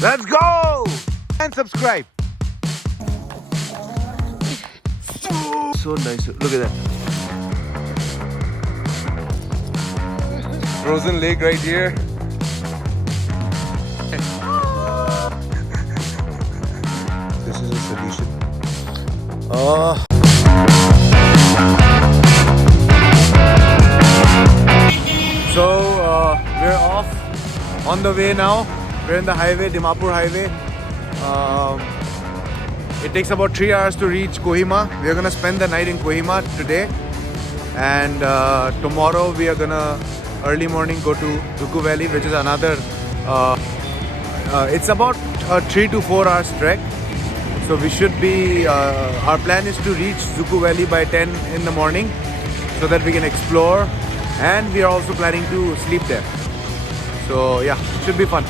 Let's go! And subscribe. So nice. Look at that. Frozen lake right here. This is a solution. We're off on the way now. We're in the highway, Dimapur highway. It takes about 3 hours to reach Kohima. We're gonna spend the night in Kohima today, and tomorrow we are gonna early morning go to Zuku Valley, which is another. It's about a 3 to 4 hours trek. So we should be. Our plan is to reach Zuku Valley by 10 in the morning, so that we can explore, and we are also planning to sleep there. So yeah, it should be fun.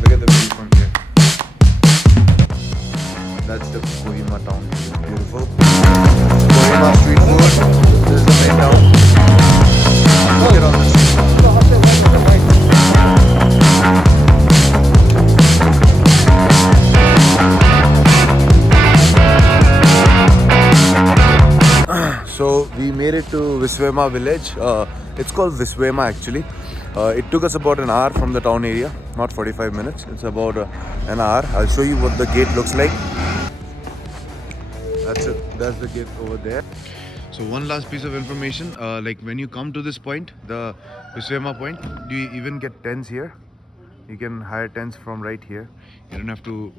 Look at the view from here. That's the Kohima town. It's beautiful. Kohima street food. This is the main town. Look at all the street food. So we made it to Viswema village. It's called Viswema actually. It took us about an hour from the town area, not 45 minutes. It's about an hour. I'll show you what the gate looks like. That's it. That's the gate over there. So one last piece of information, like when you come to this point, the Viswema point, you even get tents here. You can hire tents from right here. You don't have to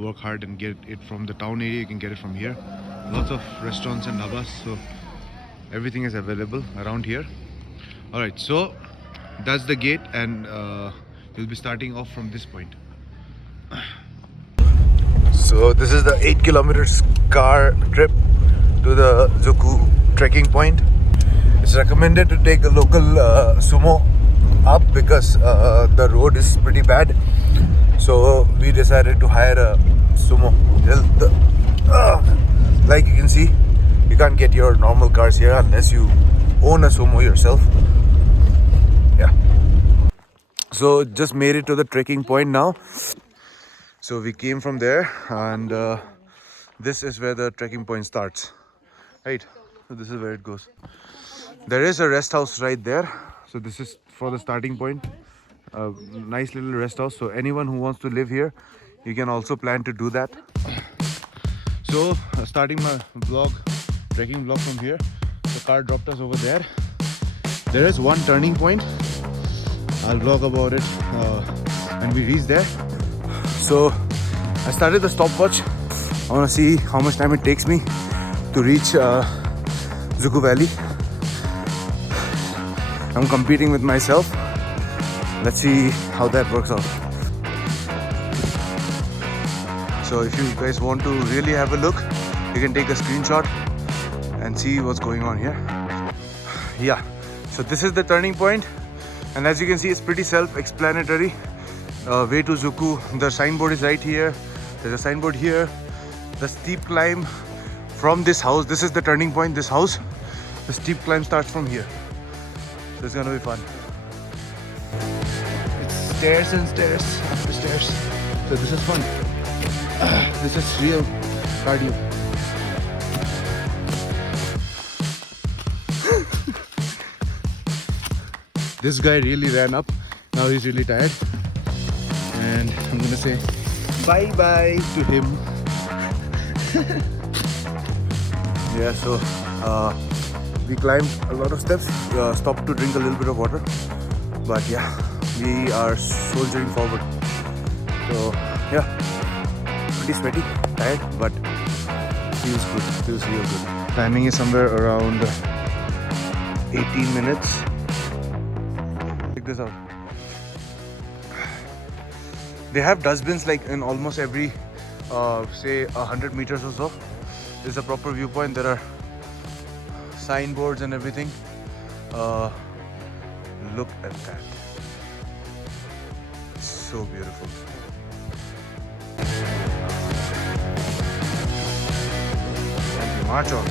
work hard and get it from the town area. You can get it from here. Lots of restaurants and dhabas, so everything is available around here. Alright, so that's the gate, and we'll be starting off from this point. So this is the 8 kilometers car trip to the Zuku trekking point. It's recommended to take a local sumo up because the road is pretty bad. So we decided to hire a sumo. Like you can see, you can't get your normal cars here unless you own a sumo yourself. Yeah. So just made it to the trekking point now. So we came from there, and this is where the trekking point starts. Right. So this is where it goes. There is a rest house right there. So this is for the starting point. A nice little rest house. So anyone who wants to live here, you can also plan to do that. So starting my vlog, trekking vlog from here. The car dropped us over there. There is one turning point. I'll vlog about it when we reach there. So I started the stopwatch. I want to see how much time it takes me to reach Zuku Valley. I'm competing with myself. Let's see how that works out. So if you guys want to really have a look, you can take a screenshot and see what's going on here. Yeah, so this is the turning point, and as you can see, it's pretty self-explanatory. Way to Zuku. The signboard is right here. There's a signboard here. The steep climb from this house. This is the turning point. This house. The steep climb starts from here. So it's gonna be fun. It's stairs and stairs after stairs. So this is fun. This is real cardio. This guy really ran up. Now he's really tired. And I'm gonna say bye-bye to him. Yeah, so we climbed a lot of steps, stopped to drink a little bit of water. But yeah, we are soldiering forward. So yeah, pretty sweaty, tired, but feels good, feels real good. Timing is somewhere around 18 minutes. Check this out. They have dustbins like in almost every say 100 meters or so. There's a proper viewpoint. There are signboards and everything. Look at that. So beautiful. Thank you. March on.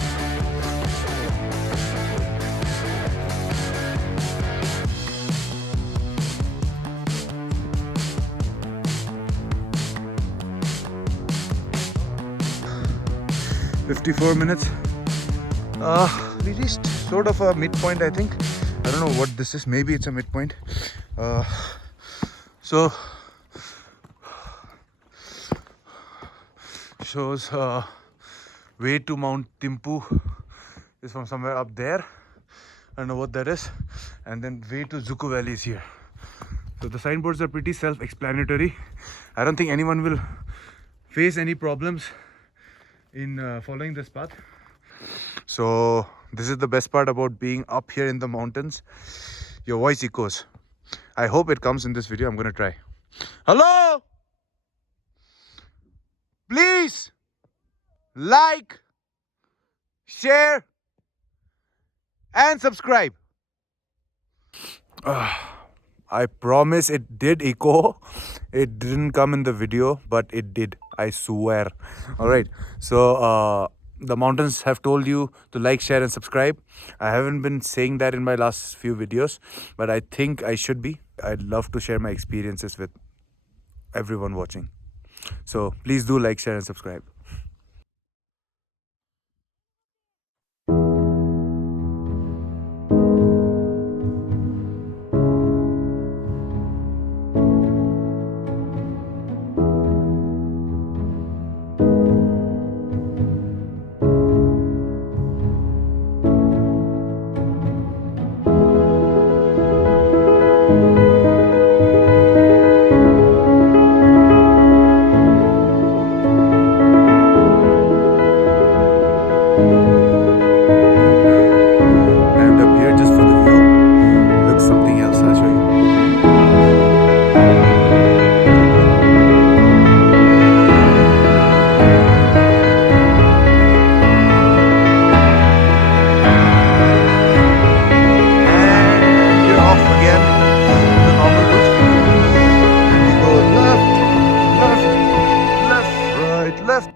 54 minutes. We reached sort of a midpoint, I think. I don't know what this is. Maybe it's a midpoint. So shows way to Mount Timpu is from somewhere up there. I don't know what that is. And then way to Zuku Valley is here. So the signboards are pretty self-explanatory. I don't think anyone will face any problems in following this path. So this is the best part about being up here in the mountains. Your voice echoes. I hope it comes in this video. I'm gonna try. Hello! Please like, share and subscribe. I promise it did echo. It didn't come in the video, but it did. I swear. Alright. So the mountains have told you to like, share and subscribe. I haven't been saying that in my last few videos, but I think I should be. I'd love to share my experiences with everyone watching. So please do like, share and subscribe.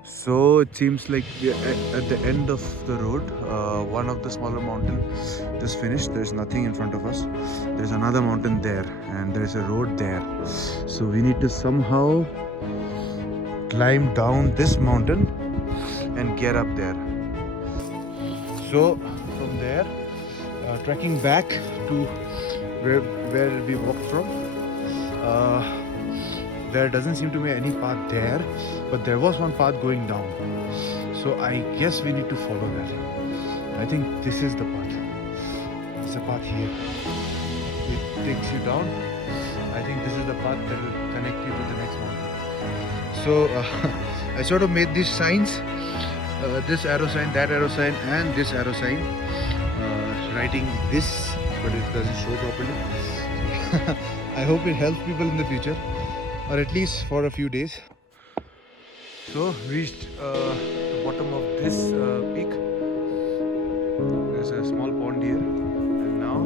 So it seems like we're at the end of the road. One of the smaller mountain just finished. There's nothing in front of us. There's another mountain there and there's a road there. So we need to somehow climb down this mountain and get up there. So from there, trekking back to where we walked from, there doesn't seem to be any path there, but there was one path going down. So I guess we need to follow that. I think this is the path. It's a path here. It takes you down. I think this is the path that will connect you to the next mountain. So I sort of made these signs, this arrow sign, that arrow sign and this arrow sign, writing this, but it doesn't show properly. I hope it helps people in the future, or at least for a few days. So reached the bottom of this peak. There's a small pond here, and now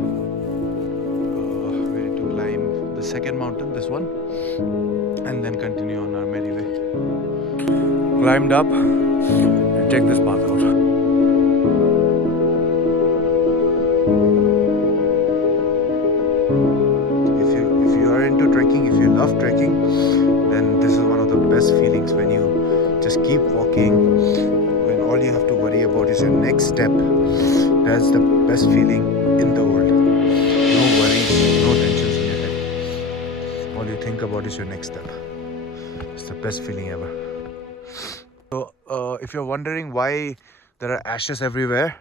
we need to climb the second mountain, this one, and then continue on our merry way. Climbed up and check this path out. Into trekking, if you love trekking, then this is one of the best feelings, when you just keep walking, when all you have to worry about is your next step. That's the best feeling in the world. No worries, no tensions in your head. All you think about is your next step. It's the best feeling ever. So if you're wondering why there are ashes everywhere,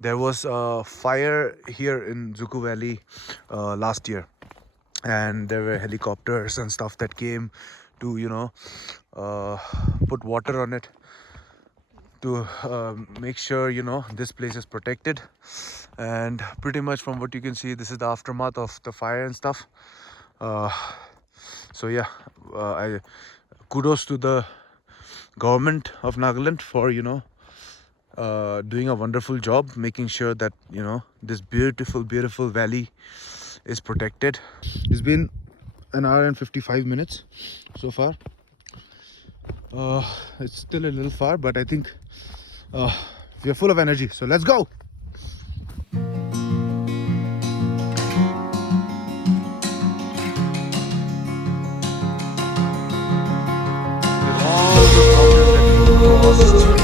there was a fire here in Zuku Valley last year. And there were helicopters and stuff that came to, you know, put water on it to make sure, you know, this place is protected. And pretty much from what you can see, this is the aftermath of the fire and stuff. So yeah, I kudos to the government of Nagaland for, you know, doing a wonderful job making sure that, you know, this beautiful valley is protected. It's been an hour and 55 minutes so far. It's still a little far, but I think we are full of energy, so let's go. With all the problems that we crossed,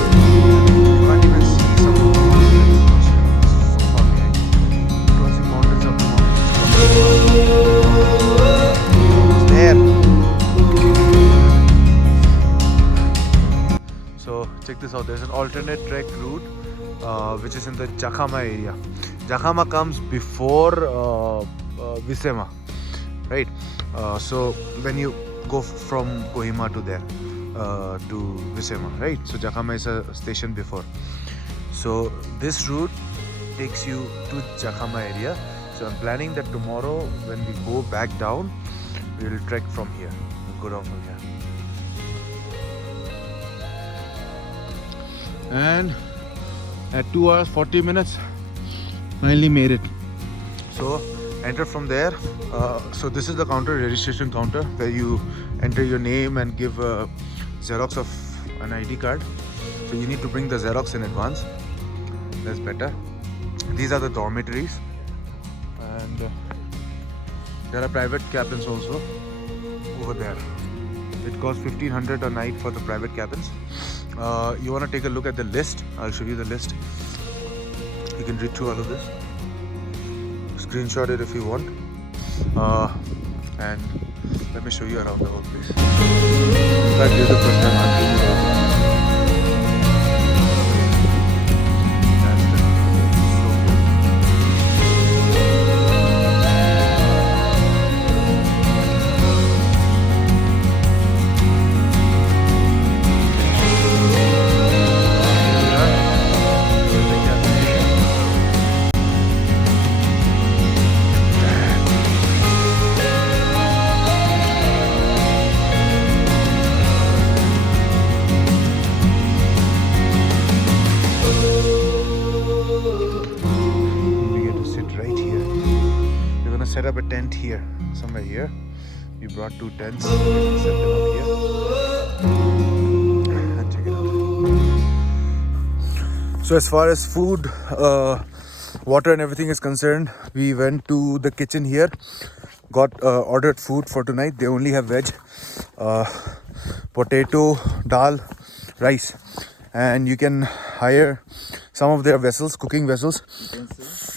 alternate trek route, which is in the Jakhama area. Jakhama comes before Visema, right? So when you go from Kohima to there, to Visema, right? So Jakhama is a station before. So this route takes you to Jakhama area. So I'm planning that tomorrow when we go back down, we will trek from here. We'll go down from here. And at 2 hours 40 minutes, finally made it. So enter from there. So this is the counter, registration counter, where you enter your name and give a Xerox of an ID card. So you need to bring the Xerox in advance. That's better. These are the dormitories, and there are private cabins also over there. It costs 1,500 a night for the private cabins. You want to take a look at the list? I'll show you the list. You can read through all of this. Screenshot it if you want. And let me show you around the whole place. In fact, this is the first time I'm doing it. Set up a tent here, somewhere here. We brought 2 tents, set them up here. And check it out. So as far as food, water and everything is concerned, we went to the kitchen here, got ordered food for tonight. They only have veg, potato, dal, rice, and you can hire some of their vessels, cooking vessels,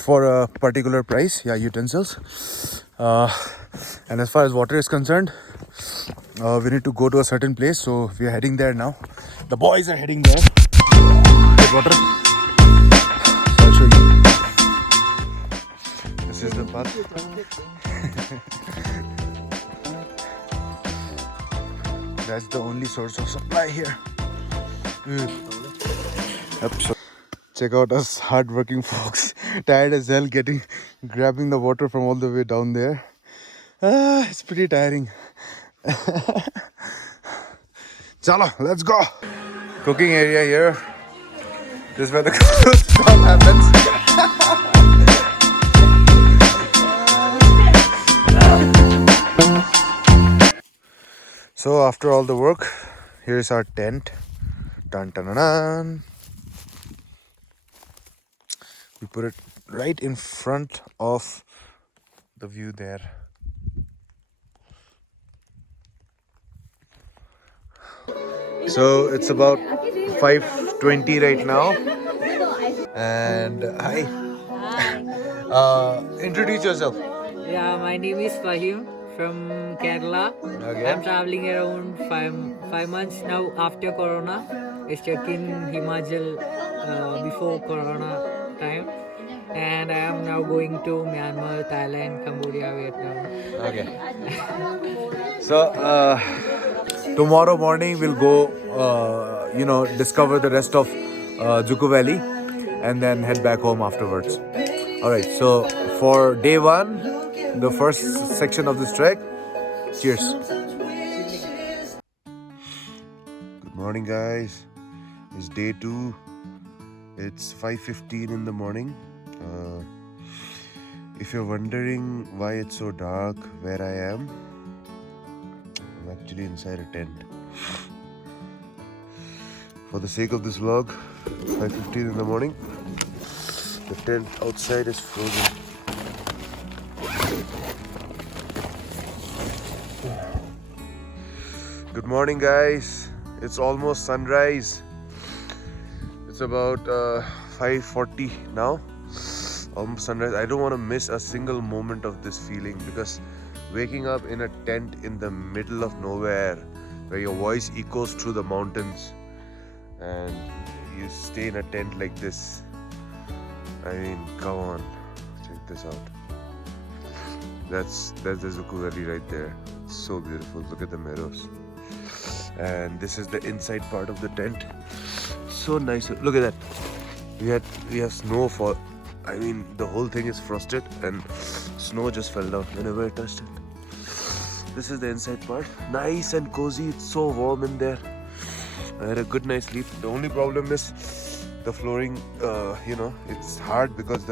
for a particular price. Yeah, utensils. And as far as water is concerned, we need to go to a certain place, so we are heading there now. The boys are heading there. Get water. So I'll show you. This is the path. That's the only source of supply here. Yep, so check out us hard-working folks. Tired as hell grabbing the water from all the way down there. It's pretty tiring. Chalo, let's go. Cooking area here. This is where the stuff happens. So after all the work, here's our tent. Dun dun dun dun. We put it right in front of the view there. So it's about 5:20 right now. And hi. Introduce yourself. Yeah, my name is Fahim from Kerala. Okay. I'm traveling around five months now after Corona. I stuck in Himachal before Corona time, and I am now going to Myanmar, Thailand, Cambodia, Vietnam. Okay. So tomorrow morning we'll go, discover the rest of Juku Valley, and then head back home afterwards. All right. So for day 1, the first section of this trek. Cheers. Good morning, guys. It's day 2. It's 5:15 in the morning. If you're wondering why it's so dark where I am, I'm actually inside a tent. For the sake of this vlog, 5:15 in the morning. The tent outside is frozen. Good morning, guys. It's almost sunrise. It's about 5:40 now. Almost sunrise. I don't want to miss a single moment of this feeling, because waking up in a tent in the middle of nowhere, where your voice echoes through the mountains, and you stay in a tent like this. I mean, come on, check this out. That's the Zuku Valley right there. So beautiful. Look at the meadows. And this is the inside part of the tent. So nice. Look at that. We have snow fall. I mean, the whole thing is frosted and snow just fell down whenever I touched it. This is the inside part. Nice and cozy. It's so warm in there. I had a good night's sleep. The only problem is the flooring. It's hard because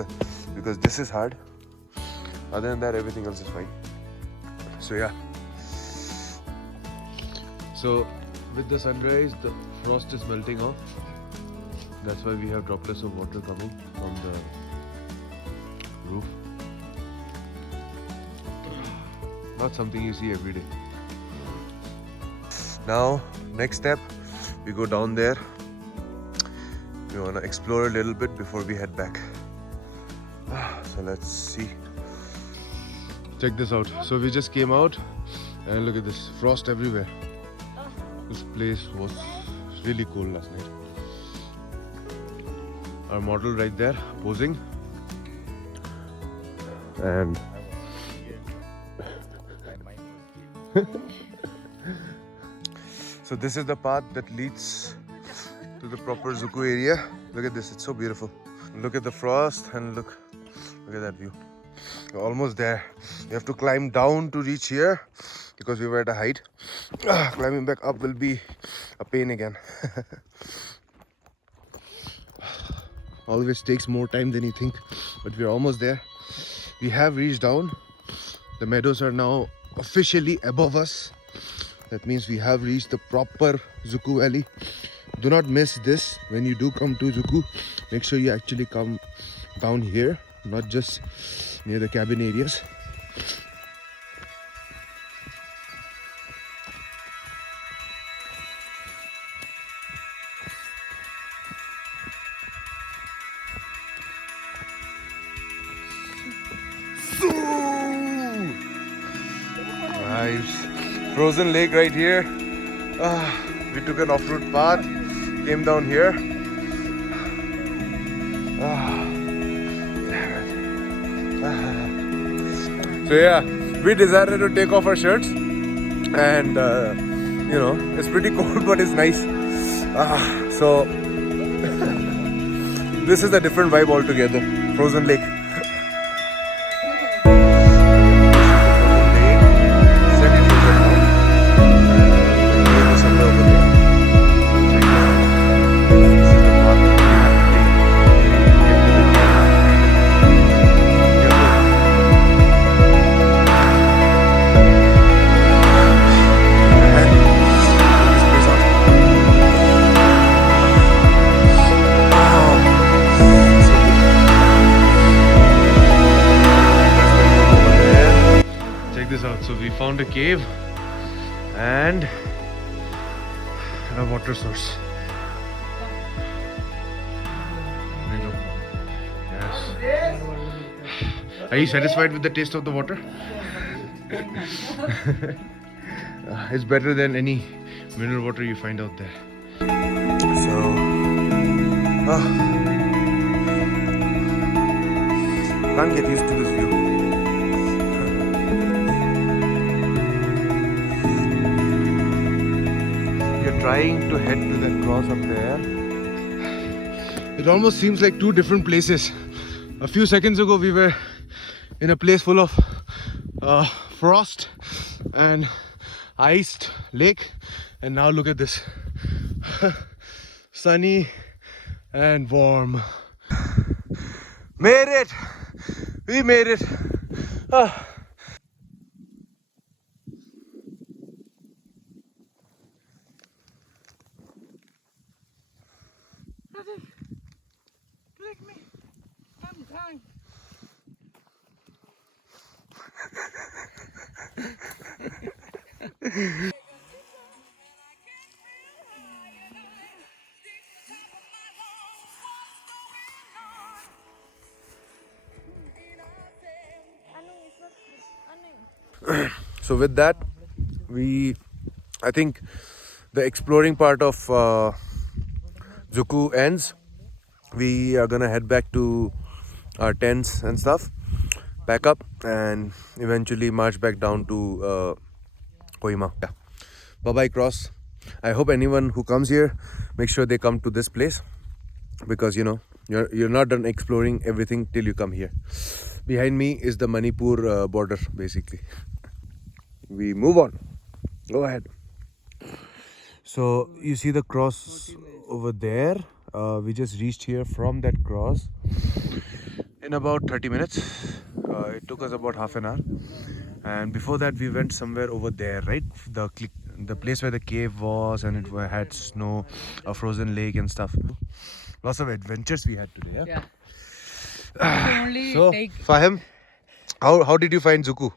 this is hard. Other than that, everything else is fine. So yeah. So with the sunrise, the frost is melting off. That's why we have droplets of water coming from the roof. Not something you see every day. Now, next step, we go down there. We want to explore a little bit before we head back. So let's see. Check this out. So we just came out and look at this, frost everywhere. This place was really cool last night. Our model right there posing. And so this is the path that leads to the proper Zuku area. Look at this, it's so beautiful. Look at the frost and look at that view. We're almost there. You have to climb down to reach here because we were at a height. Climbing back up will be a pain again. Always takes more time than you think, but we're almost there. We have reached down. The meadows are now officially above us. That means we have reached the proper Zuku Valley. Do not miss this when you do come to Zuku. Make sure you actually come down here, not just near the cabin areas. Nice. Frozen lake right here. We took an off-road path, came down here. So yeah, we decided to take off our shirts and it's pretty cold but it's nice. So this is a different vibe altogether. Frozen lake. So we found a cave and a water source. There you go. Yes. Are you satisfied with the taste of the water? It's better than any mineral water you find out there. So, can't get used to this view. Trying to head to that cross up there. It almost seems like two different places. A few seconds ago we were in a place full of frost and iced lake, and now look at this. Sunny and warm. Made it! We made it! Click me. I'm dying. So with that, I think the exploring part of Zuku ends, we are gonna head back to our tents and stuff, pack up, and eventually march back down to Kohima. Yeah. Bye bye, Cross. I hope anyone who comes here, make sure they come to this place, because you're not done exploring everything till you come here. Behind me is the Manipur border, basically. We move on. Go ahead. So you see the cross over there. We just reached here from that cross in about 30 minutes. It took us about half an hour. And before that, we went somewhere over there, right? The place where the cave was, and it had snow, a frozen lake, and stuff. Lots of adventures we had today. Yeah. You can only So, take Fahim, how did you find Zuku?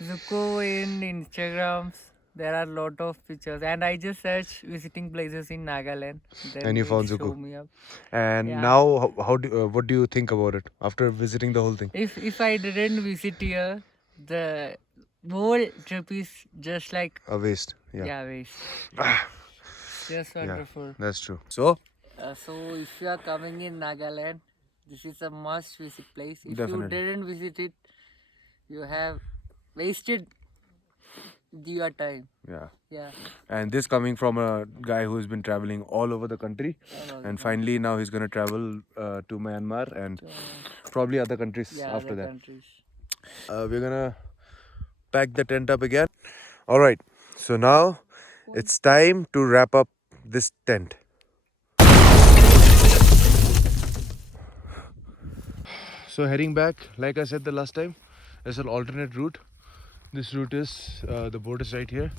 Zuko in Instagrams. There are a lot of pictures, and I just searched visiting places in Nagaland. Then And you it found show Zuku. me up. And Yeah. now, what do you think about it after visiting the whole thing? If I didn't visit here, the whole trip is just like A waste. Yeah. yeah, waste. Just Yeah, wonderful. that's true. So, So if you are coming in Nagaland, this is a must visit place. If Definitely. you didn't visit it, you have wasted your time. yeah. Yeah. And this coming from a guy who's been traveling all over the country, all over and the finally now he's gonna travel to Myanmar and probably other countries Yeah, after other that. countries. We're gonna pack the tent up again. All right. So now it's time to wrap up this tent. So heading back, like I said the last time, there's an alternate route. This route is the board is right here,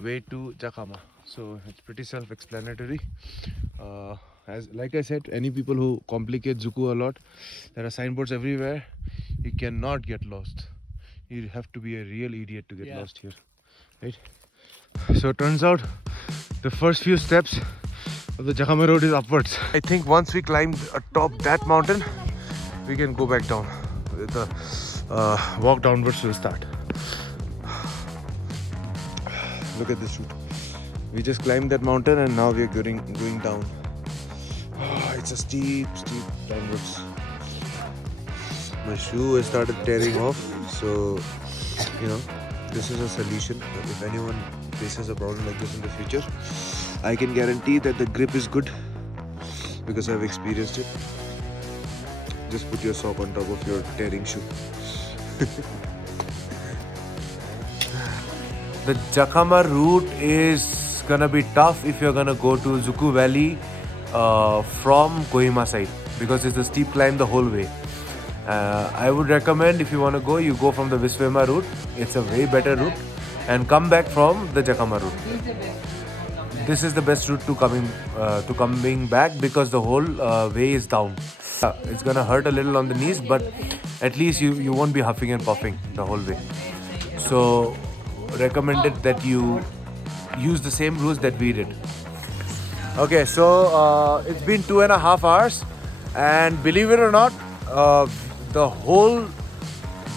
way to Jakama. So it's pretty self-explanatory. As like I said, any people who complicate Zuku a lot, there are signboards everywhere. You cannot get lost. You have to be a real idiot to get Yeah. lost here, right? So it turns out the first few steps of the Jakama road is upwards. I think once we climb atop that mountain, we can go back down. The walk downwards will start. Look at this route. We just climbed that mountain and now we are going down. It's a steep downwards. My shoe has started tearing off, so this is a solution. If anyone faces a problem like this in the future, I can guarantee that the grip is good because I've experienced it. Just put your sock on top of your tearing shoe. The Jakama route is gonna be tough if you're gonna go to Zuku Valley from Kohima side, because it's a steep climb the whole way. I would recommend, if you want to go, you go from the Visvema route. It's a way better route, and come back from the Jakama route. This is the best route to coming back, because the whole way is down. It's gonna hurt a little on the knees, but at least you won't be huffing and puffing the whole way. So recommended that you use the same routes that we did. Okay, so it's been 2.5 hours, and believe it or not, the whole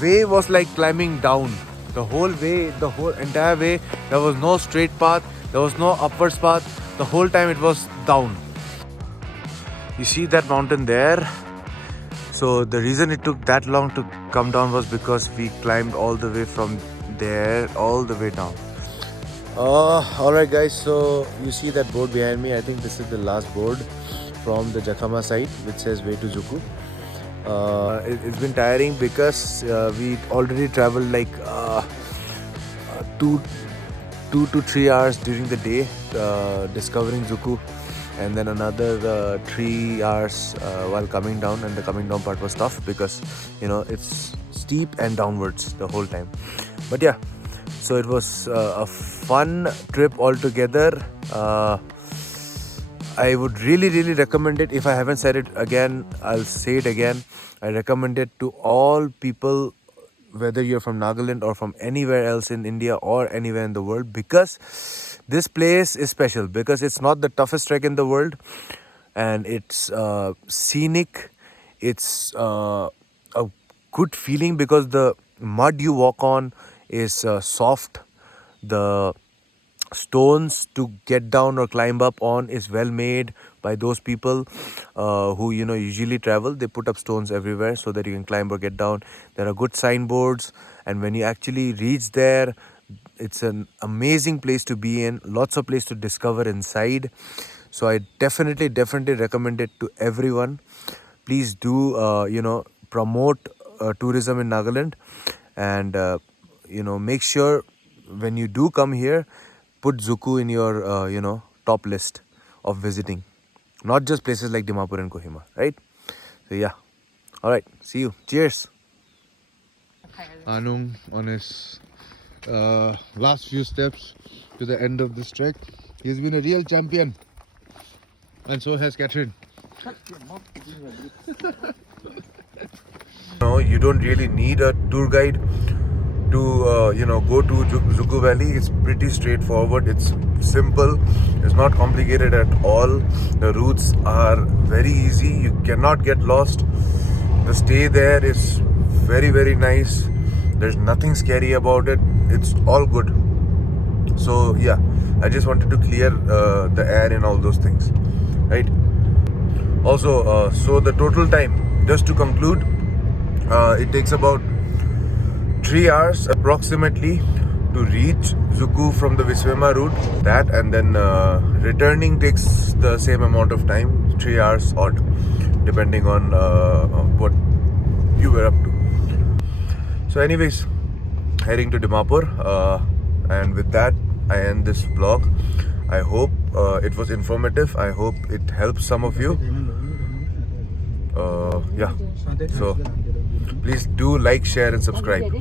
way was like climbing down. The whole entire way, there was no straight path, there was no upwards path. The whole time it was down. You see that mountain there? So the reason it took that long to come down was because we climbed all the way from there all the way down. Alright guys, so you see that board behind me. I think this is the last board from the Jakama side, which says way to Zuku. It's been tiring because we already traveled like 2 to 3 hours during the day discovering Zuku, and then another 3 hours while coming down, and the coming down part was tough because it's steep and downwards the whole time. But yeah, so it was a fun trip altogether. I would really recommend it. If I haven't said it again, I'll say it again. I recommend it to all people, whether you're from Nagaland or from anywhere else in India or anywhere in the world, because this place is special, because it's not the toughest trek in the world, and it's scenic. It's a good feeling because the mud you walk on is soft. The stones to get down or climb up on is well made, by those people who usually travel. They put up stones everywhere so that you can climb or get down. There are good signboards, and when you actually reach there, it's an amazing place to be in. Lots of place to discover inside. So I definitely recommend it to everyone. Please do promote tourism in Nagaland, and make sure when you do come here, put Zuku in your top list of visiting, not just places like Dimapur and Kohima, right? So yeah, all right, see you, cheers. Anung on his last few steps to the end of this trek. He's been a real champion, and so has Catherine. No, you don't really need a tour guide to go to Zuku Valley. It's pretty straightforward. It's simple. It's not complicated at all. The routes are very easy. You cannot get lost. The stay there is very nice. There's nothing scary about it. It's all good. So yeah, I just wanted to clear the air and all those things, right? Also, so the total time, just to conclude, it takes about 3 hours approximately to reach Zuku from the Visvema route. That, and then returning takes the same amount of time, 3 hours odd, depending on what you were up to. So anyways, heading to Dimapur, and with that I end this vlog. I hope it was informative. I hope it helps some of you. Yeah, so please do like, share and subscribe.